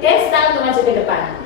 Desta untuk maju ke depan.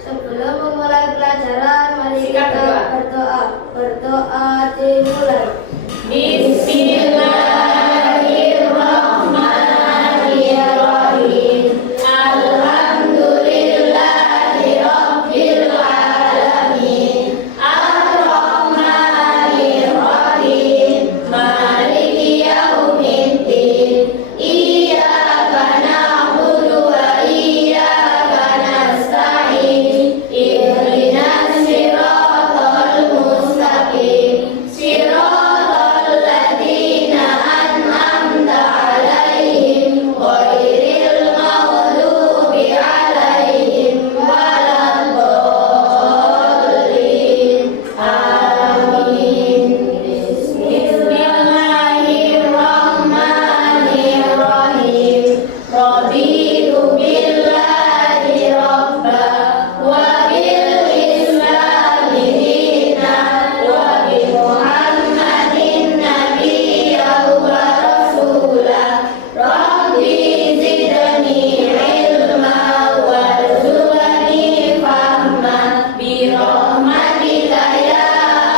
Sebelum memulai pelajaran, mari Silakan kita berdoa. Berdoa dimulai. Bismillahirrahmanirrahim. Alhamdulillahirabbil alamin. Ar-Rahmanirrahim. Maliki yaumiddin. Iyyaka na'budu wa iyyaka nasta'in. Ihdinas siratal mustaqim. Siratal ladzina an'amta 'alaihim ghairil maghdubi 'alaihim waladdallin. Amin. Bismillahirrahmanirrahim. Raditu billahi rabba wa bil islami dina wa bi Muhammadin nabiyyan wa rasula. Rabbi zidni ilma warzuqni fahma bi rahmatika ya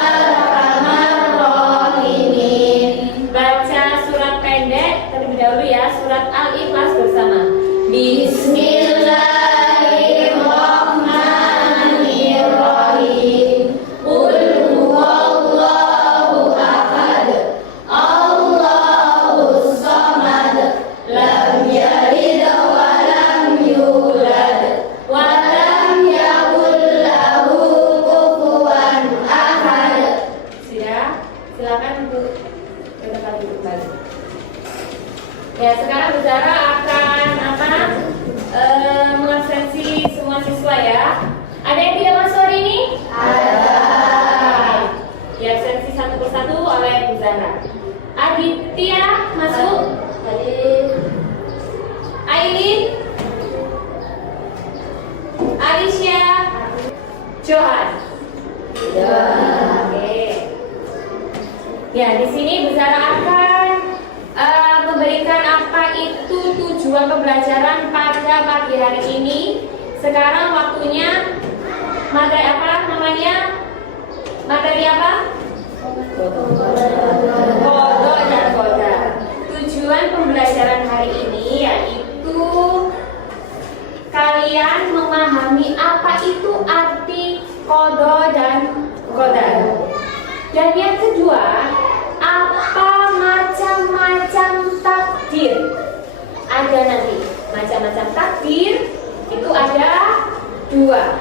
arhamar rahimin. Baca surat pendek terlebih dahulu ya, surat Al-Ikhlas bersama. Bismillahirrahmanirrahim. Qul huwallahu ahad. Allahus samad. Lam yalid wa lam yulad wa lam yakul lahu kufuwan ahad. Sudah? Silakan untuk ke tempat duduk kembali. Ya, sekarang Buzara akan mengabsensi semua siswa ya. Ada yang tidak masuk hari ini? Ada. Diabsensi satu persatu oleh Buzara. Aditya masuk? Aileen? Alicia? Johan? Oke. Ya, di sini Buzara akan memberikan apa itu tujuan pembelajaran pada pagi hari ini. Sekarang waktunya materi apa namanya? Materi apa? Kodok dan kodar. Tujuan pembelajaran hari ini yaitu kalian memahami apa itu arti kodok dan kodar. Dan yang kedua, apa macam-macam takdir. Ada nanti macam-macam takdir itu ada dua.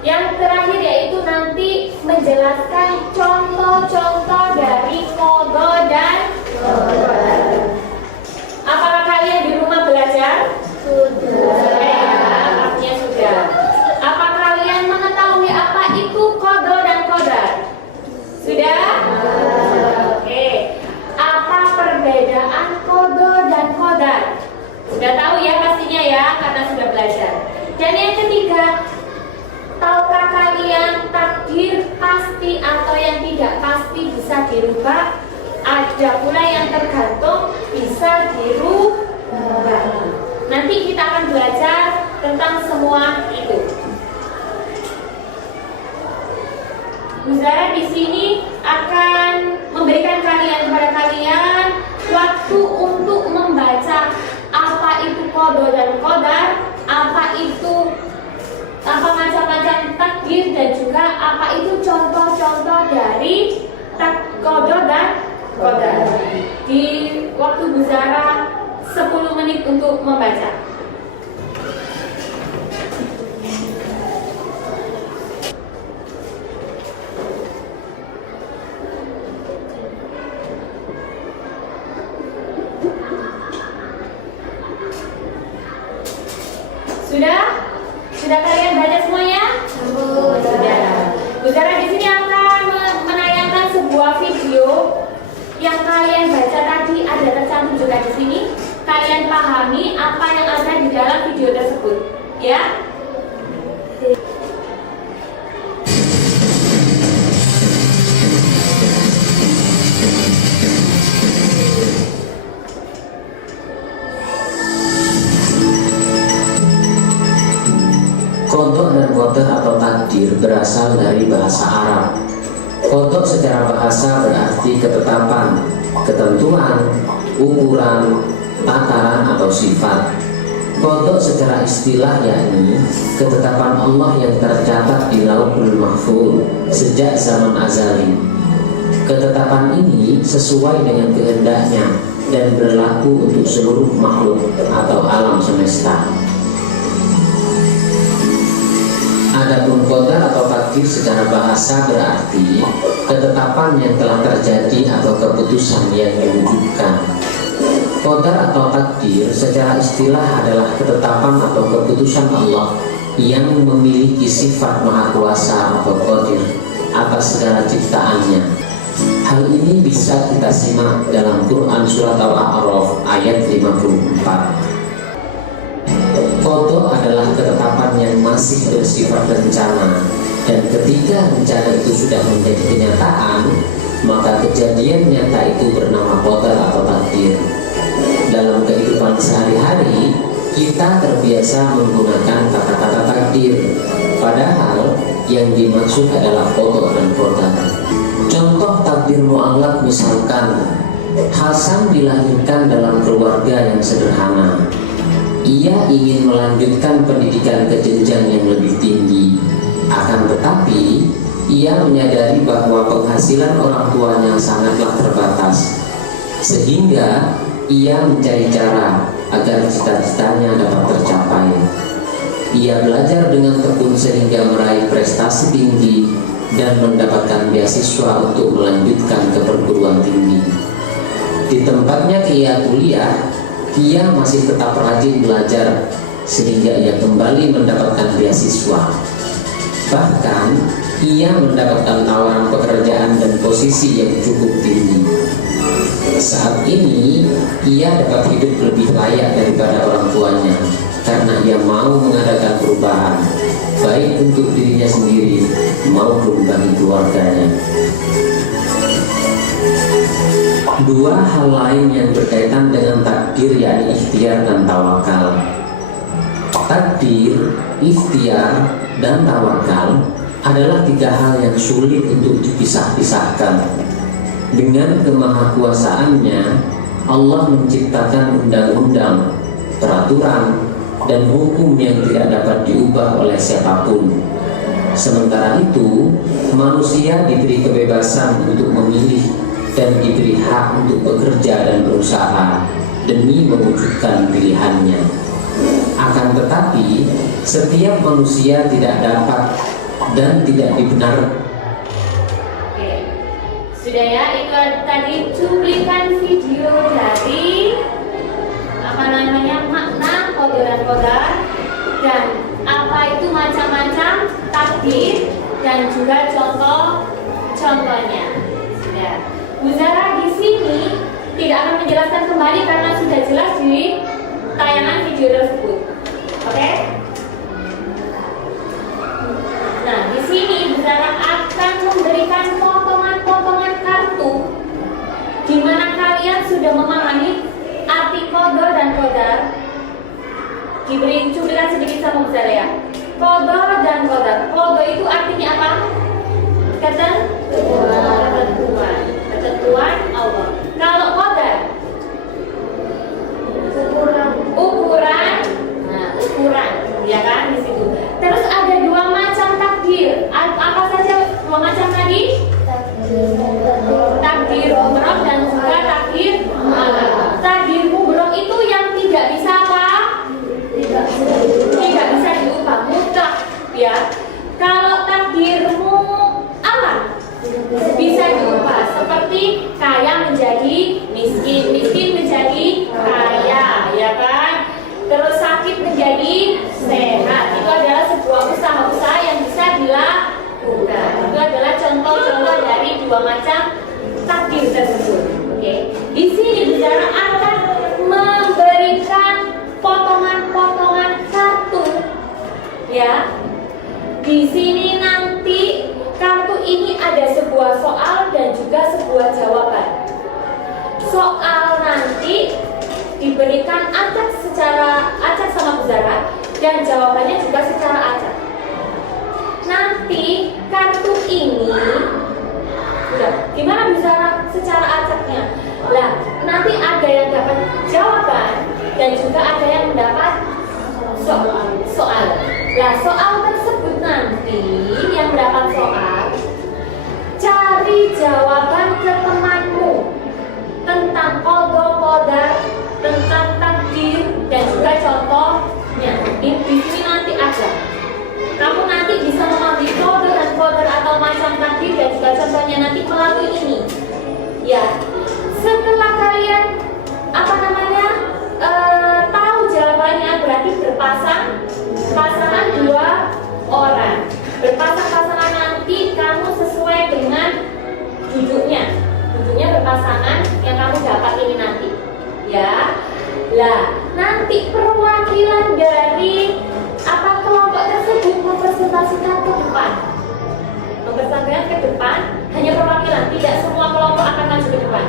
Yang terakhir yaitu nanti menjelaskan contoh-contoh dari kodok dan kodar. Apakah kalian di rumah belajar? Sudah. Ya, artinya sudah. Apa kalian mengetahui apa itu kodok dan kodar? Sudah? Oke. Apa perbedaan kodok dan kodar? Sudah tahu ya pastinya ya, karena sudah belajar. Dan yang ketiga, tahukah kalian takdir pasti atau yang tidak pasti bisa dirubah? Ada pula yang tergantung bisa dirubah. Nanti kita akan belajar tentang semua itu. Buzara di sini akan memberikan kepada kalian waktu untuk membaca apa itu kodok dan kodar, apa macam-macam takdir, dan juga apa itu contoh-contoh dari kodok dan kodar. Di waktu Buzara 10 menit untuk membaca. Sudah? Sudah kalian baca semuanya? Sudah. Buzara di sini akan menayangkan sebuah video yang kalian baca tadi, ada tercantum juga di sini. Kalian pahami apa yang ada di dalam video tersebut, ya? berasal dari bahasa Arab. Qadha secara bahasa berarti ketetapan, ketentuan, ukuran, takaran atau sifat. Qadha secara istilah yakni ketetapan Allah yang tercatat di Lauhul Mahfuz sejak zaman azali. Ketetapan ini sesuai dengan kehendaknya dan berlaku untuk seluruh makhluk atau alam semesta. Adapun qadar atau takdir secara bahasa berarti ketetapan yang telah terjadi atau keputusan yang diwujudkan. Qadar atau takdir secara istilah adalah ketetapan atau keputusan Allah yang memiliki sifat maha kuasa atau qadir atas segala ciptaannya. Hal ini bisa kita simak dalam Quran Surat Al-A'raf ayat 54. Qadha adalah ketetapan yang masih bersifat rencana, dan ketika rencana itu sudah menjadi kenyataan, maka kejadian nyata itu bernama qadar atau takdir. Dalam kehidupan sehari-hari, kita terbiasa menggunakan kata-kata takdir, padahal yang dimaksud adalah qadha dan qadar. Contoh takdir mu'allaq misalkan, Hasan dilahirkan dalam keluarga yang sederhana. Ia ingin melanjutkan pendidikan ke jenjang yang lebih tinggi. Akan tetapi, ia menyadari bahwa penghasilan orang tuanya sangatlah terbatas, sehingga ia mencari cara agar cita-citanya dapat tercapai. Ia belajar dengan tekun sehingga meraih prestasi tinggi dan mendapatkan beasiswa untuk melanjutkan ke perguruan tinggi. Di tempatnya ia kuliah, ia masih tetap rajin belajar sehingga ia kembali mendapatkan beasiswa. Bahkan, ia mendapatkan tawaran pekerjaan dan posisi yang cukup tinggi. Saat ini, ia dapat hidup lebih layak daripada orang tuanya karena ia mau mengadakan perubahan, baik untuk dirinya sendiri maupun bagi keluarganya. Dua hal lain yang berkaitan dengan takdir yakni ikhtiar dan tawakal. Takdir, ikhtiar, dan tawakal adalah tiga hal yang sulit untuk dipisah-pisahkan. Dengan kemahakuasaannya, Allah menciptakan undang-undang, peraturan, dan hukum yang tidak dapat diubah oleh siapapun. Sementara itu, manusia diberi kebebasan untuk memilih dan diberi hak untuk bekerja dan berusaha demi mewujudkan pilihannya. Akan tetapi, setiap manusia tidak dapat dan tidak dibenarkan. Sudah ya, itu tadi cuplikan video dari makna qadar dan qadar, dan apa itu macam-macam takdir, dan juga contohnya. Sudah. Bu Zara di sini tidak akan menjelaskan kembali karena sudah jelas di tayangan video tersebut. Oke? Nah, di sini Bu Zara akan memberikan potongan-potongan kartu di mana kalian sudah memahami arti qadha dan qadar. Diberi cuplikan sedikit sama Bu Zara ya. Qadha dan qadar. Qadha itu artinya apa? Ketentuan Allah. Kalau qadar ukuran, ya kan di situ. Terus ada dua macam takdir. Apa saja dua macam tadi? Takdir mubrok dan juga takdir mu'allaq. Takdir mubrok itu yang tidak bisa apa? Tidak bisa diubah, mutlak, ya. Kalau takdir mu'allaq bisa diubah, seperti kaya menjadi miskin, miskin menjadi kaya, ya kan? Terus sakit menjadi sehat. Itu adalah sebuah usaha-usaha yang bisa dilakukan. Itu adalah contoh-contoh dari dua macam takdir tersebut. Oke. Di sini bicara akan memberikan potongan-potongan kartu, ya. Di sini nanti kartu ini ada sebuah soal dan juga sebuah jawaban. Soal nanti diberikan acak sama Bu Zara dan jawabannya juga secara acak. Nanti nanti kartu ini udah gimana bisa secara acaknya? Lah, nanti ada yang dapat jawaban dan juga ada yang mendapat soal. Lah, soal tersebut nanti yang mendapat soal cari jawaban ke temanmu tentang qadha, tentang takdir dan juga contohnya. Di sini nanti ada. Kamu nanti bisa memahami qadha atau macam takdir dan juga contohnya nanti melalui ini. Ya, setelah kalian tahu jawabannya berarti pasangan 2 orang. Berpasangan nanti kamu sesuai dengan duduknya berpasangan yang kamu dapat ini nanti. Ya, lah nanti perwakilan dari kelompok tersebut mempresentasikan ke depan. Mempresentasikan ke depan hanya perwakilan, tidak semua kelompok akan maju ke depan.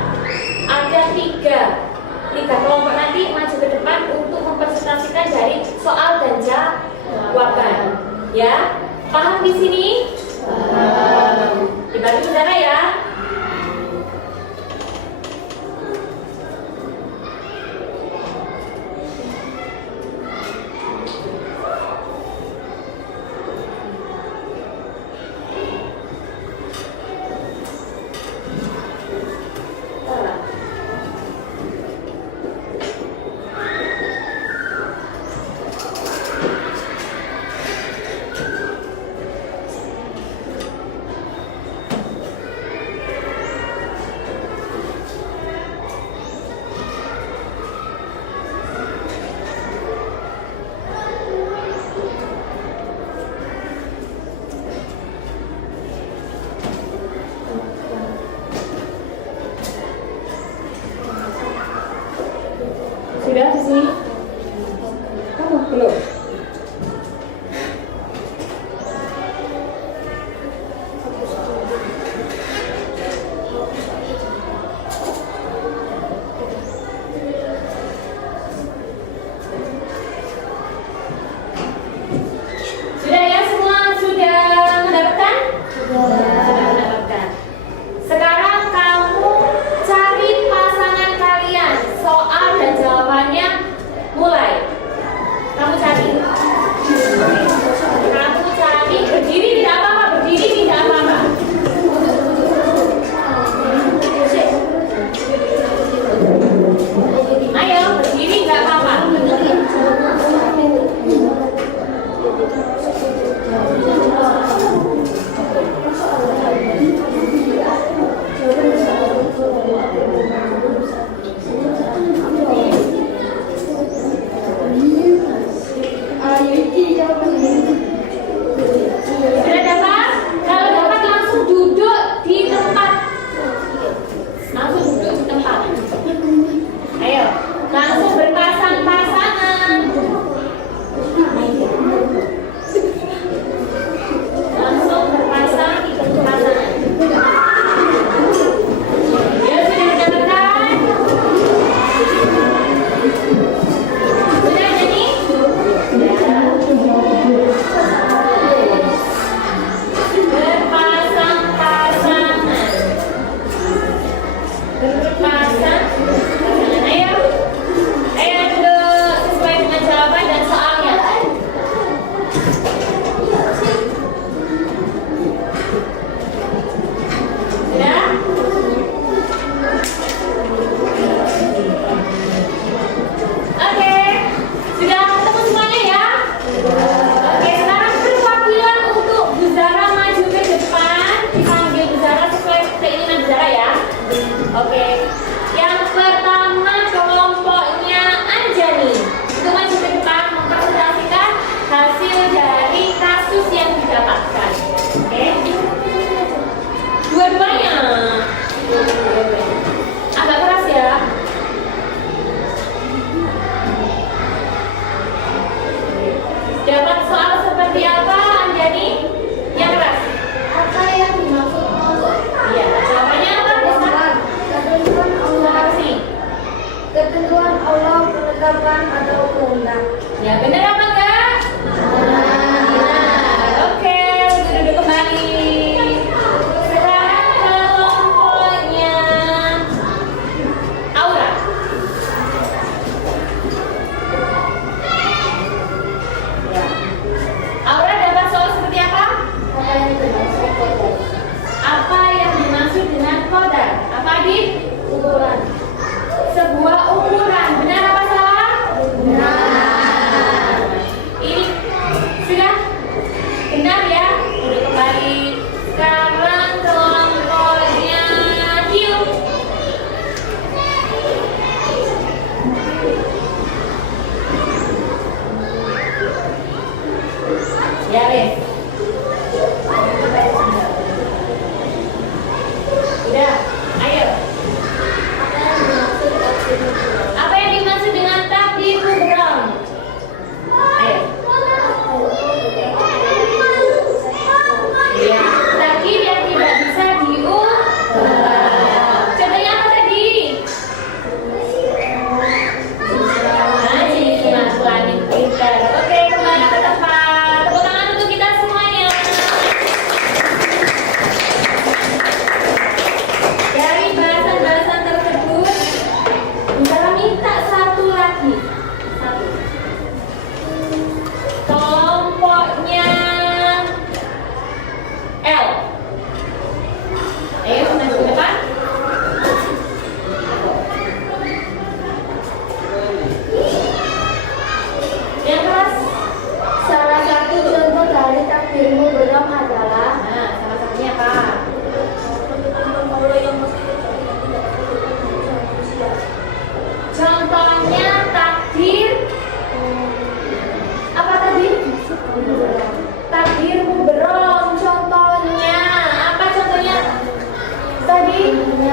Ada tiga kelompok nanti maju ke depan untuk mempresentasikan dari soal dan jawaban. Ya, paham di sini? Dibagi bicara ya. Sudah di sini? Kamu belum? Sudah ya semua? Sudah mendapatkan? Sudah mendapatkan. Sekarang kamu cari pasangan kalian. Soal dan jawabannya mulai. Kamu cari berdiri tidak apa-apa, berdiri tidak apa-apa. Ayo, berdiri tidak apa-apa. Sudah dapat? Kalau dapat langsung duduk di tempat. Langsung duduk di tempat. Ayo, langsung berpasang-pasangan. Langsung berpasang-pasangan. Ya, sudah mendapatkan? Sudah jadi? Ya. Berpasang-pasangan. Ayo duduk sesuai dengan jawaban dan soalnya. Sudah? Oke, sudah ketemu semuanya ya? Oke, sekarang perwakilan untuk Bu Zara maju ke depan. Dipanggil Bu Zara sesuai keinginan Bu Zara ya. Oke, yang pertama kelompoknya Anjani. Itu maju ke depan mempresentasikan hasil dari kasus yang didapatkan. Oke, dua-duanya. Agak keras ya. Dapat soal seperti apa Anjani? Yang keras. Apa yang dimaksud Allah? Iya, jawabannya apa? Ketentuan Allah, penetapan atau kehendak. Ya, benar apa enggak? Benar. Oke, duduk kembali.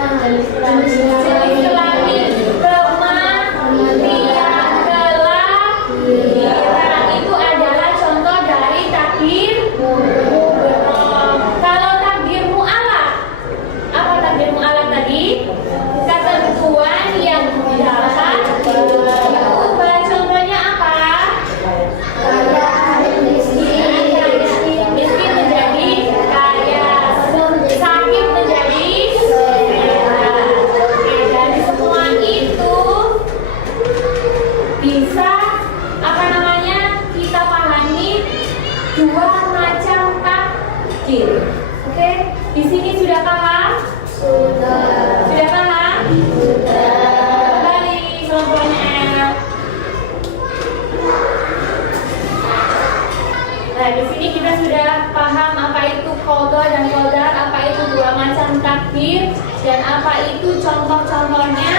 Jenis kelamin kematian itu adalah contoh dari takdir mubrom. Kalau takdir mu'alaf, apa takdir mu'alaf tadi? Ketentuan yang dapat diubah. Contohnya apa? Miskin menjadi kaya, sakit menjadi sehat. Oke, dari semua itu bisa kita pahami dua macam takdir. Oke, di sini sudah paham? Sudah paham? Kembali kelompoknya. Nah, di sini kita sudah paham apa itu qada dan qadar, apa itu dua macam takdir, dan apa itu contoh-contohnya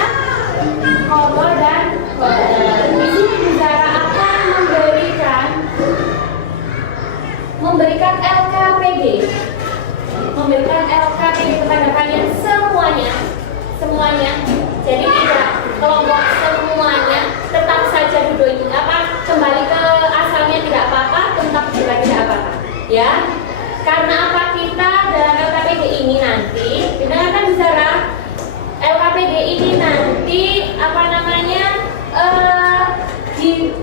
qada dan qadar. Di sini bicara akan memberikan LKPD kepada kalian semuanya. Jadi tidak kelompok semuanya, tetap saja duduk kembali ke asalnya, tidak apa-apa, tetap juga tidak apa-apa ya. Karena apa, kita dalam LKPD ini nanti dengarkan bicara LKPD ini nanti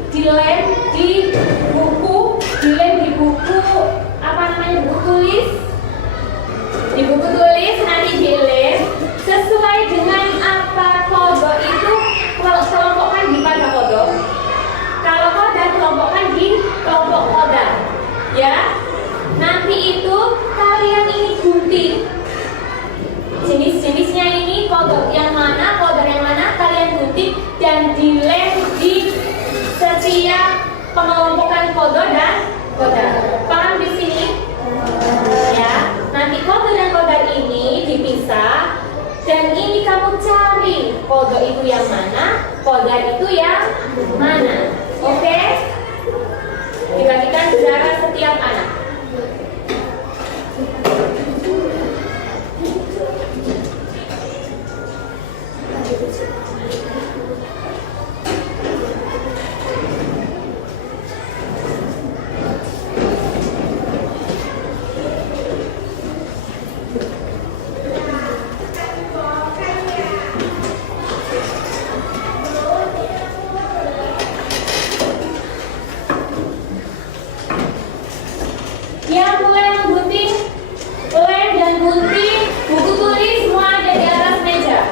dilem di buku buku tulis nanti dilem sesuai dengan apa kodok itu kelompokkan di pada kodok. Kalau kodar kelompokkan di kelompok kodar ya. Nanti itu kalian ini gunting jenis-jenisnya ini, kodok yang mana, kodar yang mana, kalian gunting dan dilem di setiap pengelompokan kodok dan kodar. Paham di sini? Ya. Nanti kodok dan kodar ini dipisah dan ini kamu cari kodok itu yang mana, kodar itu yang mana. Oke? Dibagikan secara setiap anak. Yang mulai menggunting lem dan gunting buku tulis semua ada di atas meja.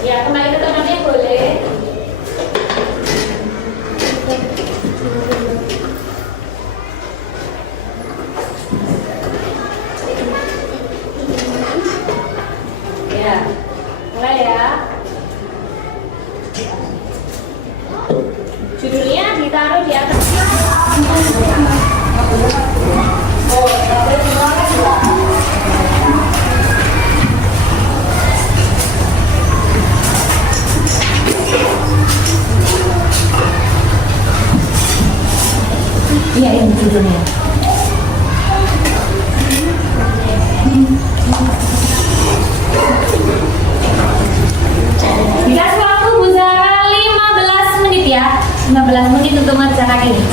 Ya, kembali ke tempatnya boleh. Ya, mulai ya. Judulnya ditaruh di atas. Iya, ini judulnya. Dikasih waktu Bu Zara 15 menit ya. 15 menit untuk mengerjakan ini.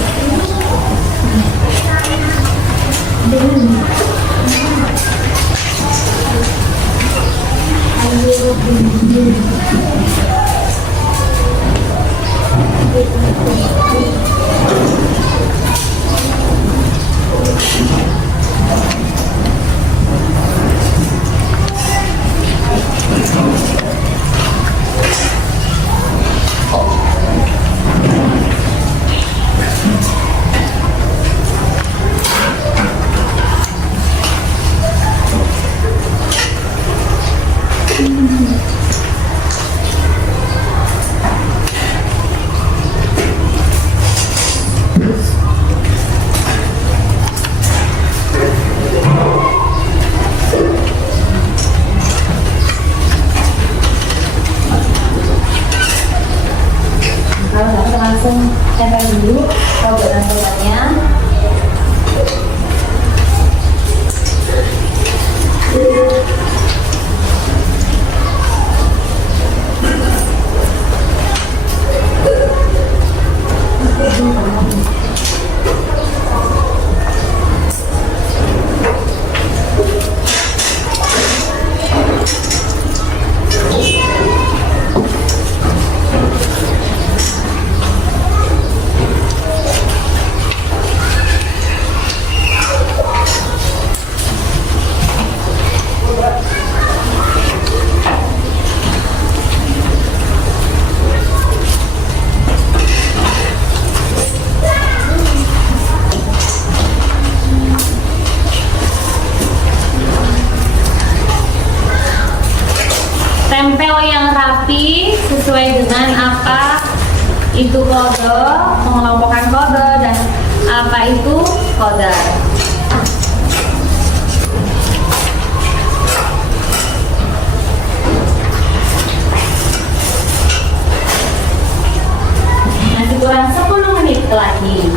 itu kode, mengelompokkan kode, dan apa itu qadar. Masih kurang 10 menit lagi.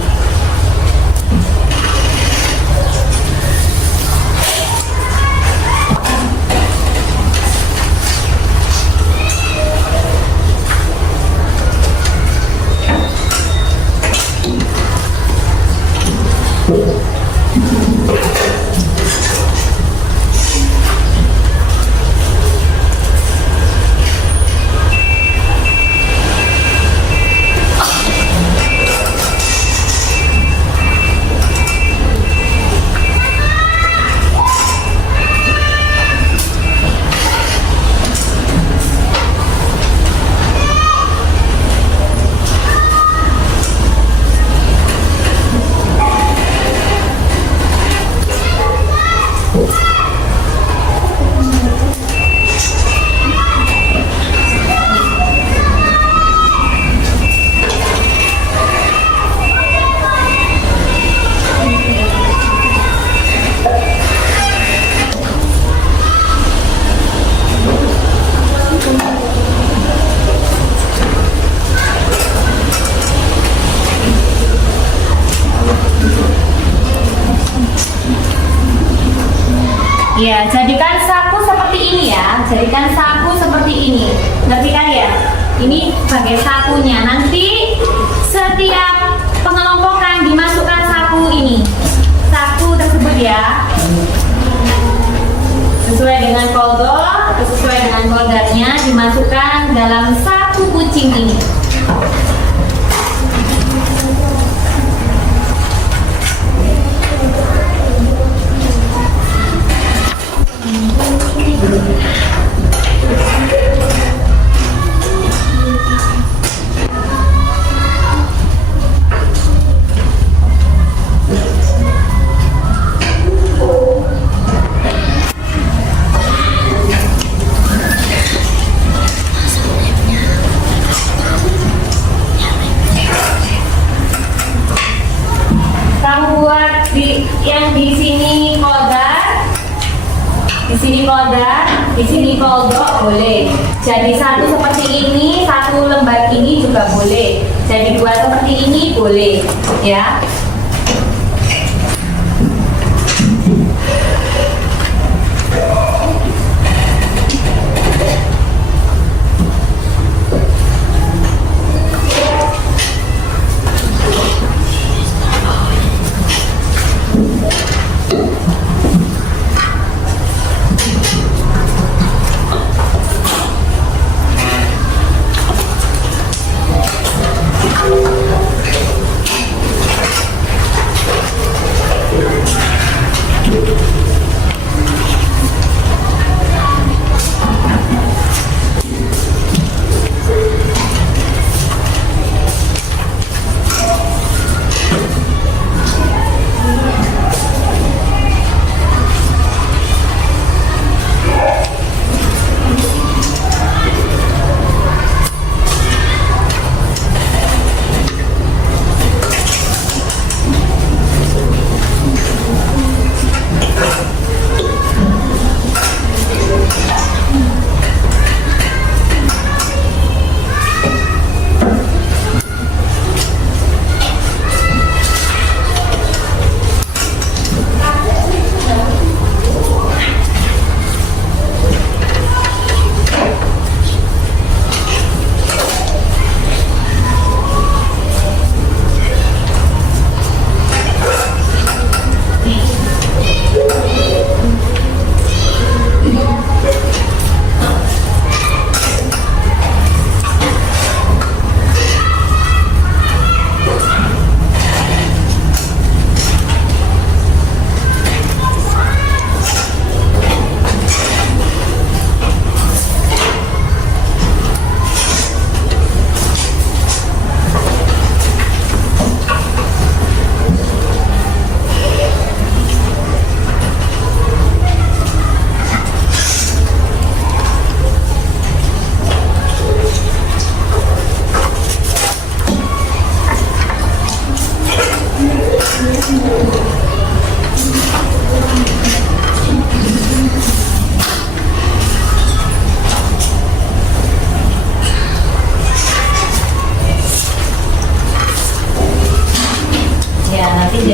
Ya, jadikan saku seperti ini ya. Jadikan saku seperti ini. Ngerti kan ya? Ini sebagai sakunya. Nanti setiap pengelompokan dimasukkan saku ini. Saku tersebut ya. Sesuai dengan kodok, sesuai dengan kodarnya dimasukkan dalam saku kucing ini. Yang di sini kodar, di sini kodar, di sini kodok boleh. Jadi satu seperti ini, satu lembar ini juga boleh. Jadi dua seperti ini boleh, ya.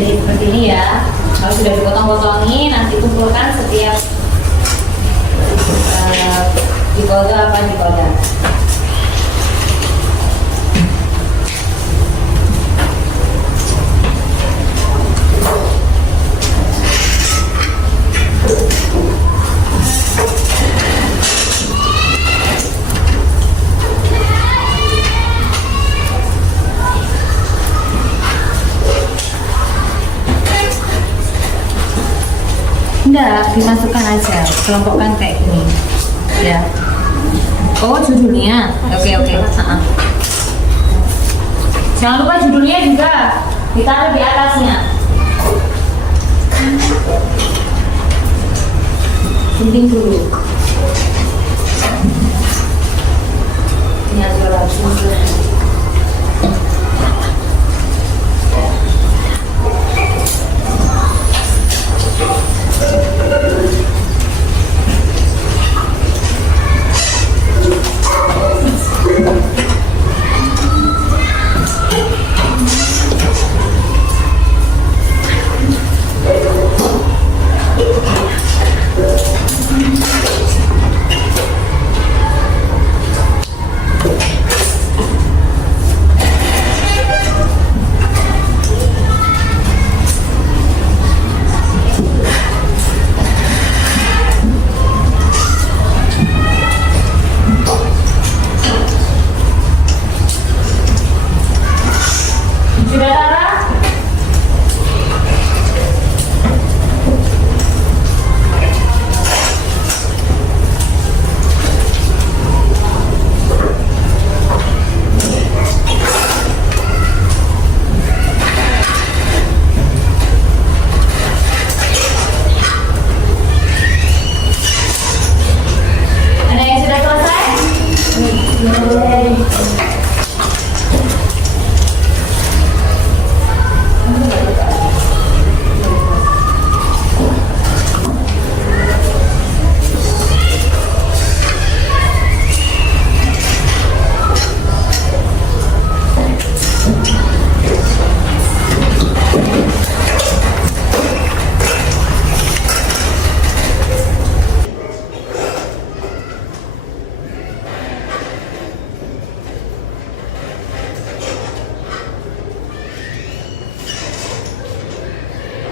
jadi seperti ini ya. Kalau sudah dipotong-potongi, nanti kumpulkan setiap dikoda apa dikoda. Enggak, dimasukkan aja, kelompokkan kayak gini ya. Oh, judulnya. Oke. Jangan lupa judulnya juga ditaruh di atasnya. Gunting dulu. Ini adalah judulnya.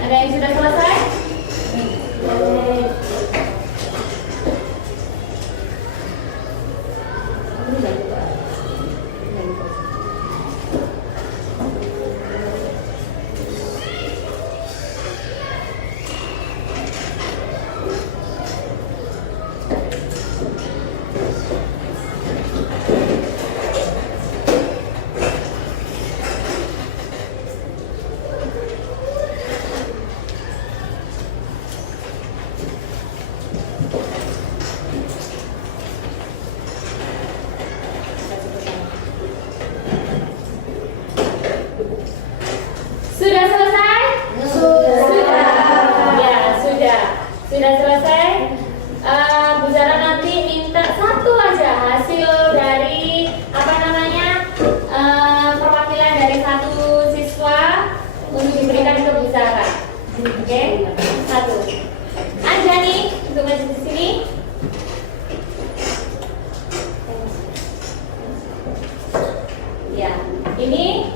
Ada yang sudah selesai? Sudah selesai? Sudah selesai. Bu Zara nanti minta satu aja hasil dari perwakilan dari satu siswa untuk diberikan ke Bu Zara. Oke, satu aja nih untuk maju di sini. Ya, ini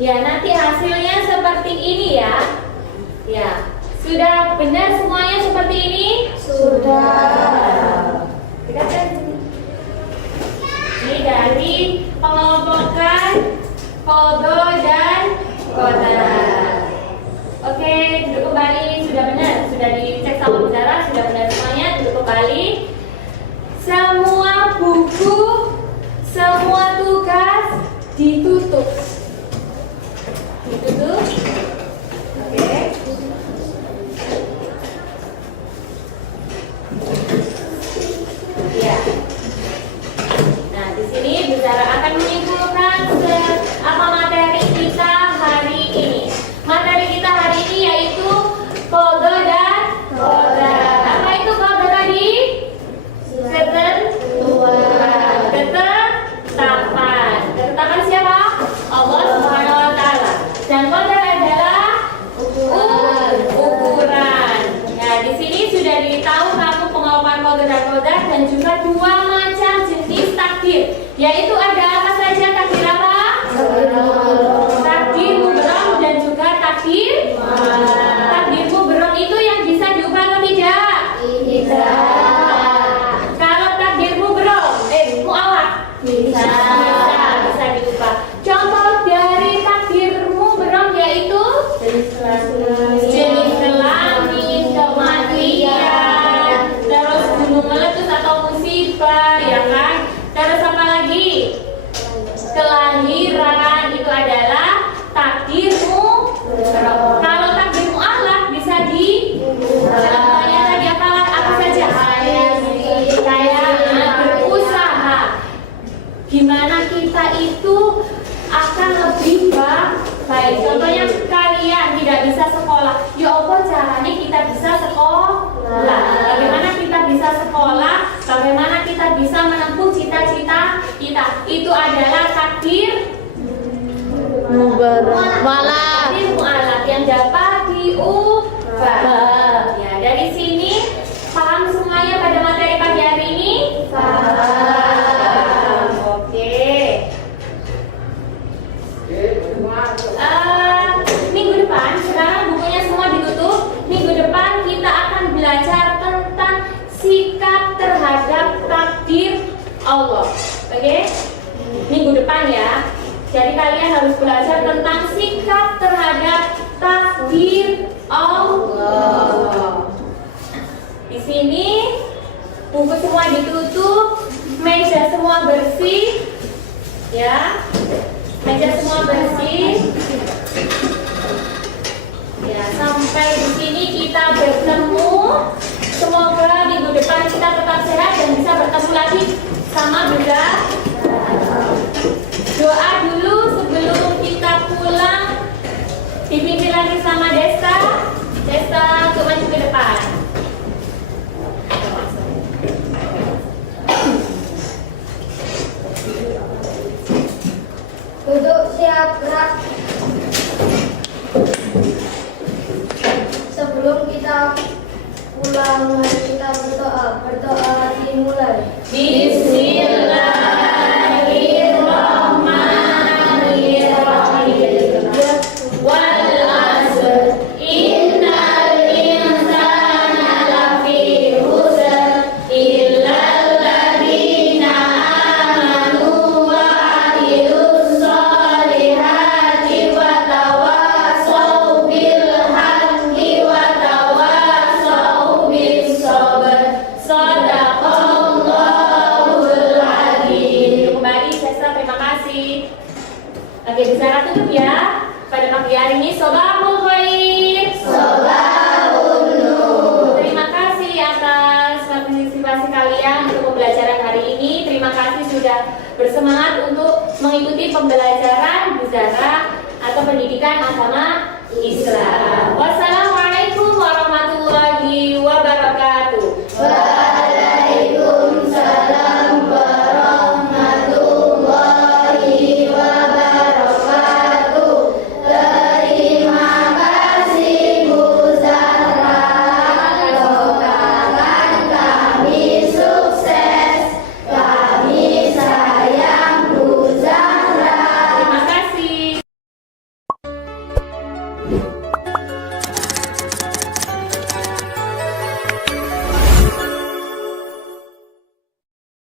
ya nanti hasilnya seperti ini ya. Ya, sudah benar semuanya seperti ini? Sudah. Dekatkan sini. Ini dari pengelompokan kodo dan kota. Oke, duduk kembali. Sudah benar, sudah dicek sama Bu Zara, sudah benar semuanya. Duduk kembali. Semua buku, semua tugas ditutup. Ditutup. Oke. Ya. Nah, di sini Bu Zara akan menyimpulkan apa materi kita hari ini. Materi kita hari ini yaitu kodo dan koda. Apa itu kodo tadi? Ketetapan. Ketetapan siapa? Allah Subhanahu wa taala. Dan koda dan juga dua macam jenis takdir, yaitu ada apa saja takdir apa? Takdir mubarak dan juga takdir. Takdir mubarak itu yang bisa diubah atau tidak? Kalau takdir mubarak, mu'alaq bisa diubah. Contoh dari takdir mubarak yaitu jenis kelamin, kematian, terus gunung meletus atau musibah, ya kan? Terus apa lagi? Kelahiran, itu adalah takdirmu. Kalau takdir mu'alaq bisa di contohnya tadi apa saja? Kayak berusaha. Gimana kita itu akan lebih baik. Contohnya kalian tidak bisa sekolah. Ya apa caranya kita bisa sekolah? Bagaimana kita bisa sekolah? Bagaimana kita bisa menempuh cita-cita kita? Itu adalah takdir takdir mu'alaq yang dapat diubah. Ya, dari sini paham semuanya pada materi pagi hari ini? Paham. Oke. Minggu depan, sekarang bukunya semua ditutup. Minggu depan kita akan belajar tentang sikap terhadap takdir Allah. Oke? Minggu depan ya. Jadi kalian harus belajar tentang sikap terhadap takdir Allah. Di sini buku semua ditutup, meja semua bersih, ya. Meja semua bersih. Ya, sampai di sini kita bertemu. Semoga minggu depan kita tetap sehat dan bisa bertemu lagi sama Bunda. Doa dulu sebelum kita pulang. Dipimpin lagi sama Desta. Desta untuk maju ke depan. Duduk siap gerak. Sebelum kita pulang, mari kita berdoa. Berdoa dimulai. Bismillahirrahmanirrahim. Wal asr, innal insana lafi khusr, illal ladzina amanu wa amilus solihati wa tawassaw bil haqqi wa tawassaw bis sabr. Shadaqallahul adzim. Kembali Sesta, terima kasih. Oke, bicara tutup ya. Pada pagi hari ini Sobahul Khair. Sobahul Nur. Terima kasih atas partisipasi kalian untuk pembelajaran hari ini. Terima kasih sudah bersemangat untuk mengikuti pembelajaran Buzara atau pendidikan agama Islam. Wassalamualaikum